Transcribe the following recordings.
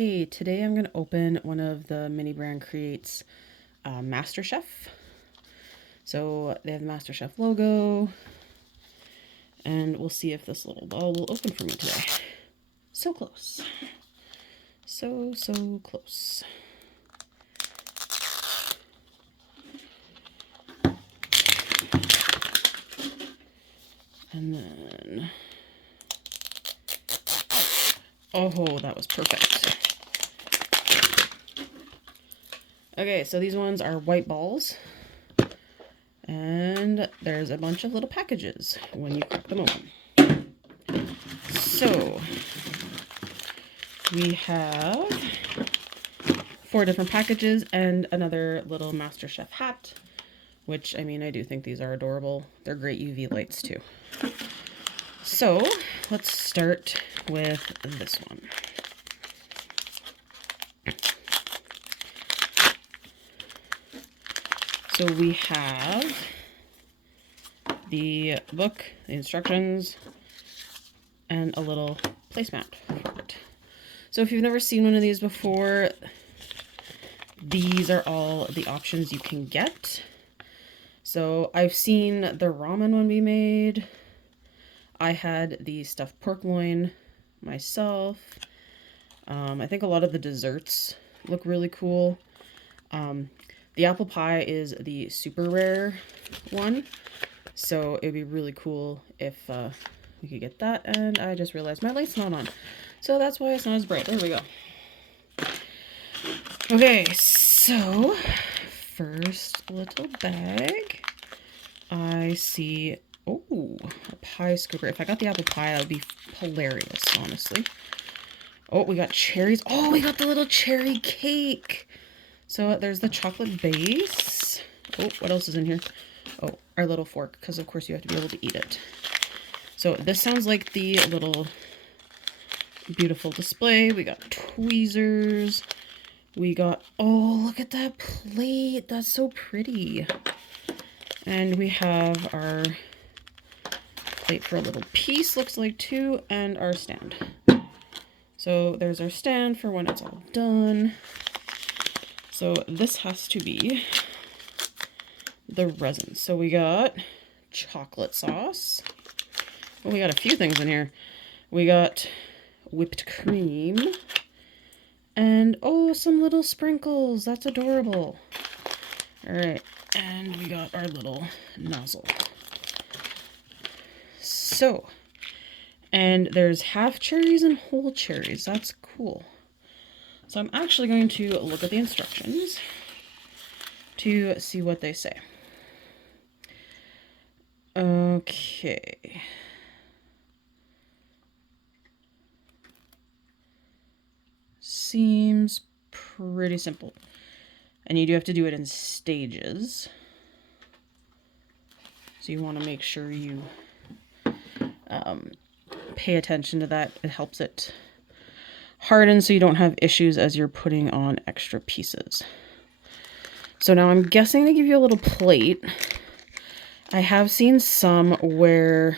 Okay, today I'm going to open one of the Mini Brand Creates MasterChef. So they have the MasterChef logo, and we'll see if this little ball will open for me today. So close. So close. And then... oh, that was perfect. Okay, so these ones are white balls. And there's a bunch of little packages when you crack them open. So we have 4 different packages and another little MasterChef hat, which, I mean, I do think these are adorable. They're great UV lights too. So let's start with this one. So we have the book, the instructions, and a little placemat for it. So if you've never seen one of these before, these are all the options you can get. So I've seen the ramen one be made. I had the stuffed pork loin myself. I think a lot of the desserts look really cool. The apple pie is the super rare one, so it'd be really cool if we could get that. And I just realized my light's not on, so that's why it's not as bright. There we go. Okay, so first little bag, I see, oh, a pie scooper. If I got the apple pie, that would be hilarious, honestly. Oh, we got cherries. Oh, we got the little cherry cake. So there's the chocolate base. Oh, what else is in here? Oh, our little fork, because of course you have to be able to eat it. So this sounds like the little beautiful display. We got tweezers. We got, oh, look at that plate. That's so pretty. And we have our plate for a little piece, looks like too, and our stand. So there's our stand for when it's all done. So this has to be the resin. So we got chocolate sauce. Oh, we got a few things in here. We got whipped cream. And oh, some little sprinkles. That's adorable. All right. And we got our little nozzle. So, and there's half cherries and whole cherries. That's cool. So I'm actually going to look at the instructions to see what they say. Okay. Seems pretty simple. And you do have to do it in stages. So you want to make sure you pay attention to that. It helps it harden so you don't have issues as you're putting on extra pieces. So now I'm guessing they give you a little plate. I have seen some where,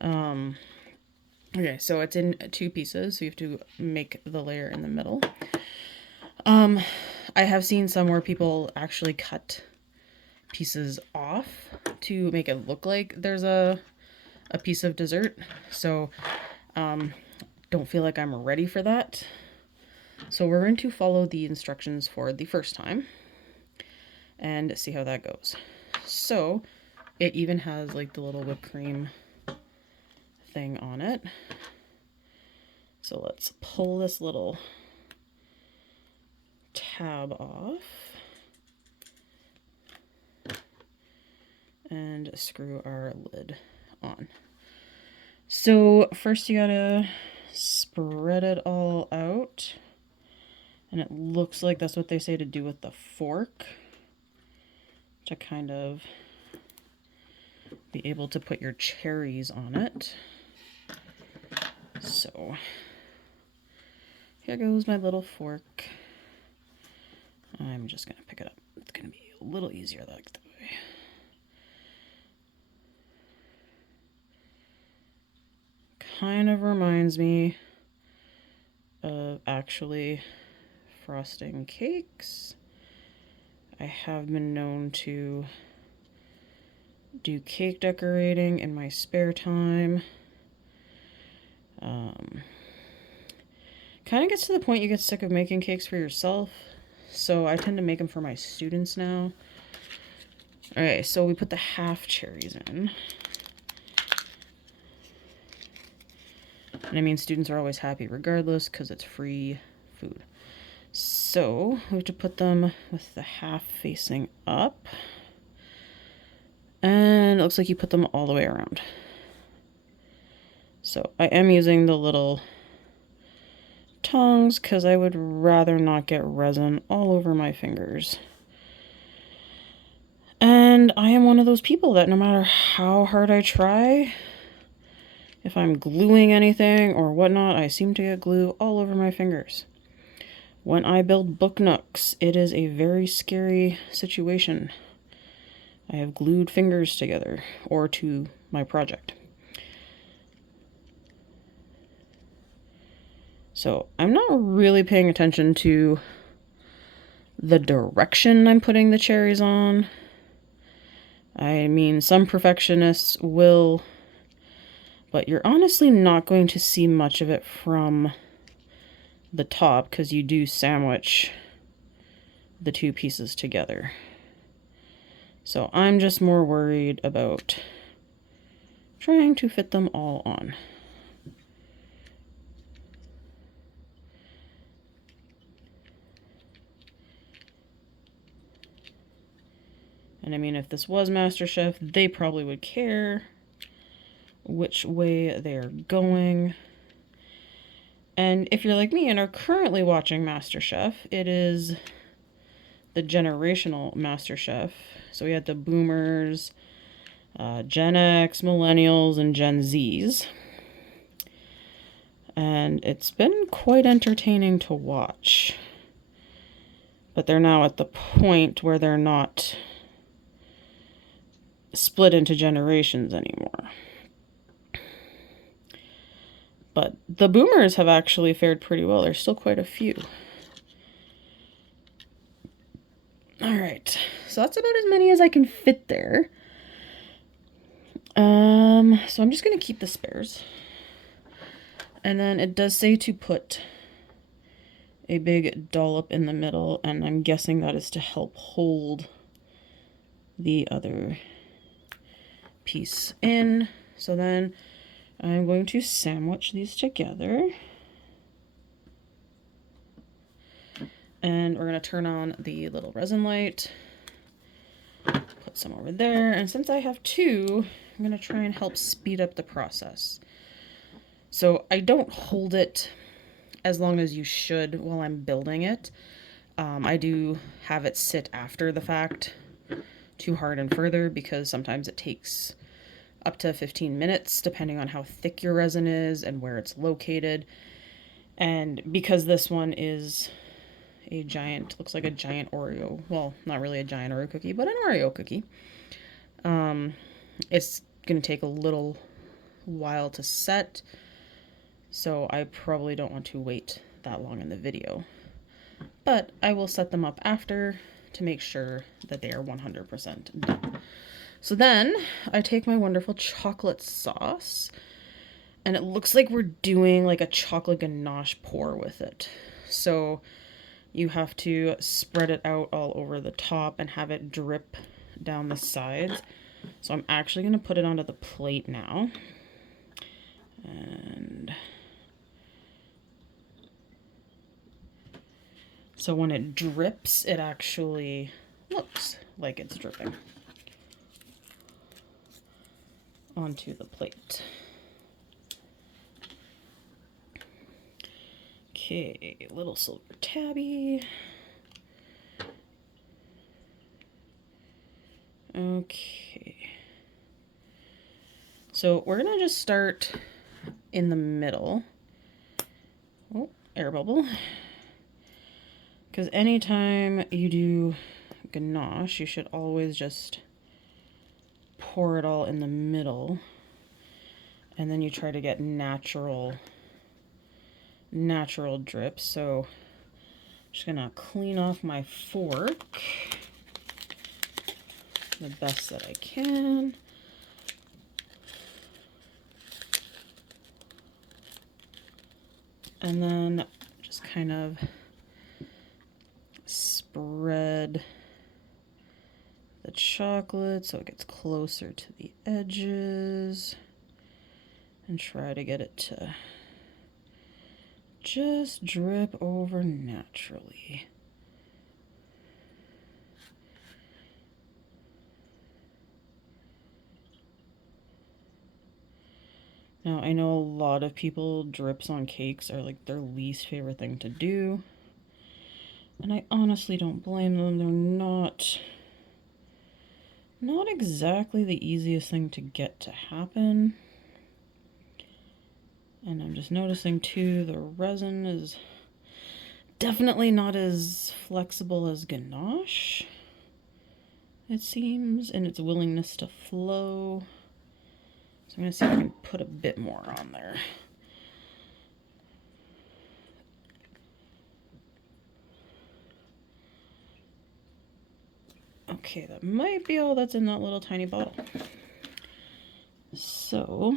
okay, so it's in 2 pieces, so you have to make the layer in the middle. I have seen some where people actually cut pieces off to make it look like there's a piece of dessert. So, don't feel like I'm ready for that. So we're going to follow the instructions for the first time and see how that goes. So it even has like the little whipped cream thing on it. So let's pull this little tab off and screw our lid on. So first you gotta spread it all out, and it looks like that's what they say to do with the fork, to kind of be able to put your cherries on it. So here goes my little fork. I'm just gonna pick it up. It's gonna be a little easier that way. Kind of reminds me of of actually frosting cakes. I have been known to do cake decorating in my spare time. Kind of gets to the point you get sick of making cakes for yourself, so I tend to make them for my students now. Alright, so we put the half cherries in. And I mean, students are always happy regardless because it's free food. So we have to put them with the half facing up. And it looks like you put them all the way around. So I am using the little tongs because I would rather not get resin all over my fingers. And I am one of those people that no matter how hard I try, if I'm gluing anything or whatnot, I seem to get glue all over my fingers. When I build book nooks, it is a very scary situation. I have glued fingers together or to my project. So I'm not really paying attention to the direction I'm putting the cherries on. I mean, some perfectionists will, but you're honestly not going to see much of it from the top because you do sandwich the two pieces together. So I'm just more worried about trying to fit them all on. And I mean, if this was MasterChef, they probably would care which way they're going. And if you're like me and are currently watching MasterChef, it is the generational MasterChef. So we had the boomers, Gen X, millennials, and Gen Zs. And it's been quite entertaining to watch. But they're now at the point where they're not split into generations anymore. But the boomers have actually fared pretty well. There's still quite a few. Alright, so that's about as many as I can fit there. So I'm just going to keep the spares. And then it does say to put a big dollop in the middle, and I'm guessing that is to help hold the other piece in. So then I'm going to sandwich these together. And we're going to turn on the little resin light. Put some over there. And since I have two, I'm going to try and help speed up the process. So I don't hold it as long as you should while I'm building it. I do have it sit after the fact to harden further because sometimes it takes up to 15 minutes depending on how thick your resin is and where it's located. And because this one is a giant, looks like a giant Oreo, well, not really a giant Oreo cookie, but an Oreo cookie, it's going to take a little while to set. So I probably don't want to wait that long in the video. But I will set them up after to make sure that they are 100% done. So then I take my wonderful chocolate sauce, and it looks like we're doing like a chocolate ganache pour with it. So you have to spread it out all over the top and have it drip down the sides. So I'm actually going to put it onto the plate now. And so when it drips, it actually looks like it's dripping onto the plate. Okay, little silver tabby. Okay. So we're gonna just start in the middle. Oh, air bubble. Because anytime you do ganache, you should always just pour it all in the middle. And then you try to get natural natural drip. So I'm just gonna clean off my fork the best that I can. And then just kind of spread the chocolate so it gets closer to the edges and try to get it to just drip over naturally. Now, I know a lot of people, drips on cakes are like their least favorite thing to do. And I honestly don't blame them. They're not exactly the easiest thing to get to happen. And I'm just noticing too, the resin is definitely not as flexible as ganache, it seems, in its willingness to flow. So I'm going to see if I can put a bit more on there. Okay, that might be all that's in that little tiny bottle. So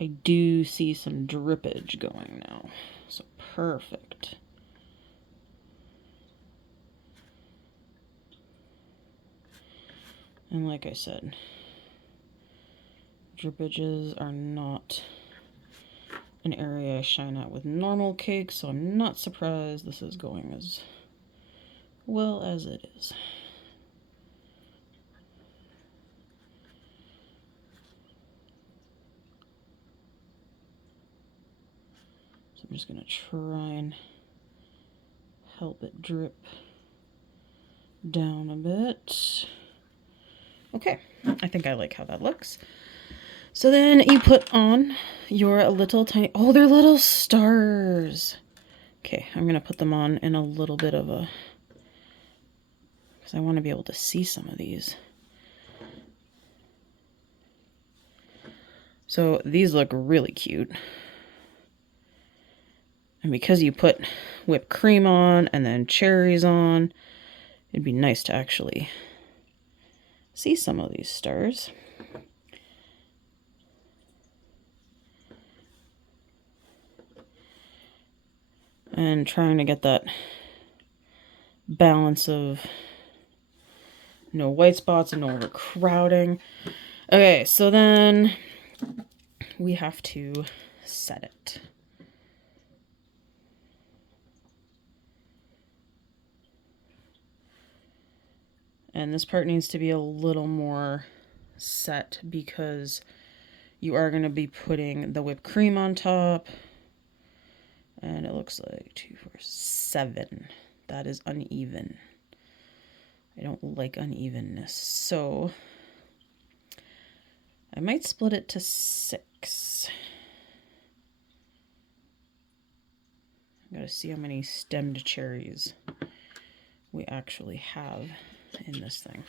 I do see some drippage going now. So perfect. And like I said, drippages are not an area I shine at with normal cakes, so I'm not surprised this is going as well as it is. So I'm just going to try and help it drip down a bit. Okay, I think I like how that looks. So then you put on your little tiny, oh, they're little stars. Okay, I'm going to put them on in a little bit of a, because I want to be able to see some of these. So these look really cute. And because you put whipped cream on and then cherries on, it'd be nice to actually see some of these stars. And trying to get that balance of no white spots and no overcrowding. Okay, so then we have to set it. And this part needs to be a little more set because you are going to be putting the whipped cream on top. And it looks like 2, 4, 7. That is uneven. I don't like unevenness. So I might split it to 6. I'm going to see how many stemmed cherries we actually have in this thing.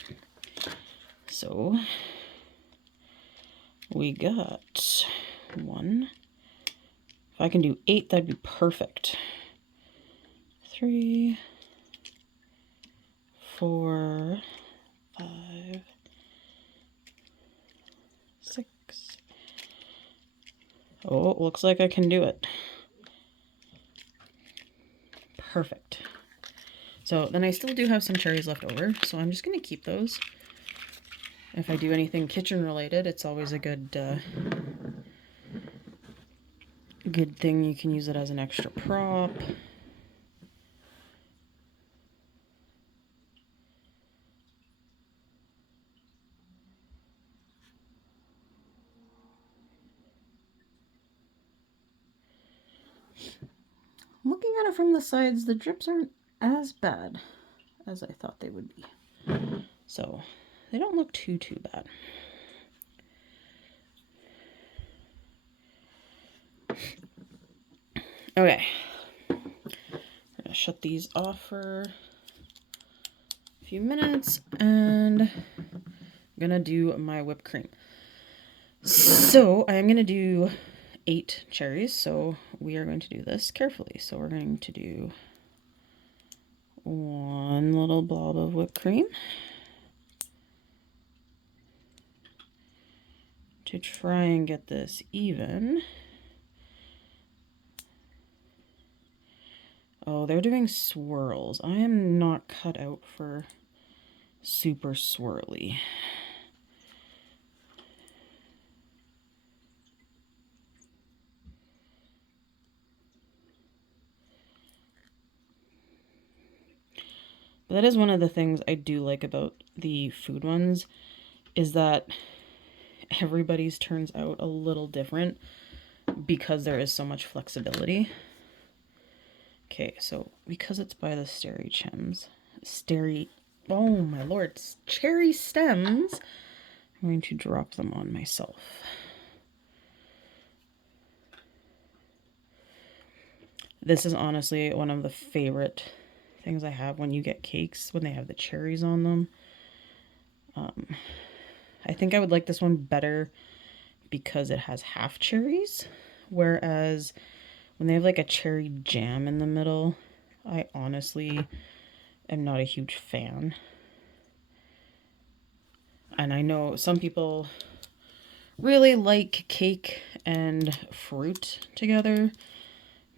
So we got 1. If I can do 8, that'd be perfect. 3, 4, 5, 6. Oh, it looks like I can do it. Perfect. So then I still do have some cherries left over, so I'm just going to keep those. If I do anything kitchen related, it's always a good thing. You can use it as an extra prop. Looking at it from the sides, the drips aren't as bad as I thought they would be. So they don't look too bad. Okay. I'm gonna shut these off for a few minutes and I'm gonna do my whipped cream. So I'm gonna do 8 cherries, so we are going to do this carefully. So we're going to do one little blob of whipped cream to try and get this even. Oh, they're doing swirls. I am not cut out for super swirly. But that is one of the things I do like about the food ones, is that everybody's turns out a little different because there is so much flexibility. Okay, so because it's by the oh my lord, cherry stems, I'm going to drop them on myself. This is honestly one of the favorite things I have when you get cakes, when they have the cherries on them. I think I would like this one better because it has half cherries, whereas when they have like a cherry jam in the middle, I honestly am not a huge fan. And I know some people really like cake and fruit together,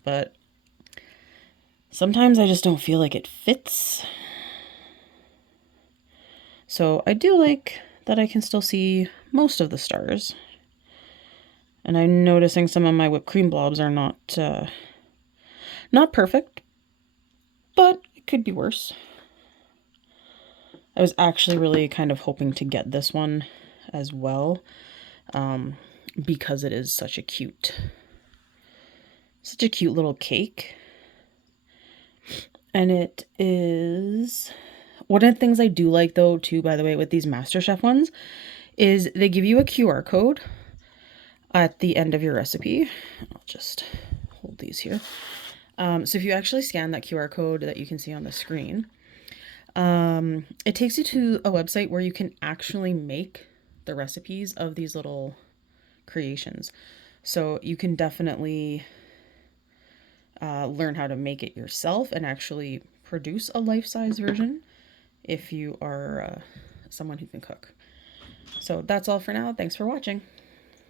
but sometimes I just don't feel like it fits. So I do like that I can still see most of the stars. And I'm noticing some of my whipped cream blobs are not perfect, but it could be worse. I was actually really kind of hoping to get this one as well, because it is such a cute little cake. And it is one of the things I do like though too, by the way, with these MasterChef ones, is they give you a QR code at the end of your recipe. I'll just hold these here. So if you actually scan that QR code that you can see on the screen, it takes you to a website where you can actually make the recipes of these little creations. So you can definitely learn how to make it yourself and actually produce a life-size version if you are someone who can cook. So that's all for now. Thanks for watching.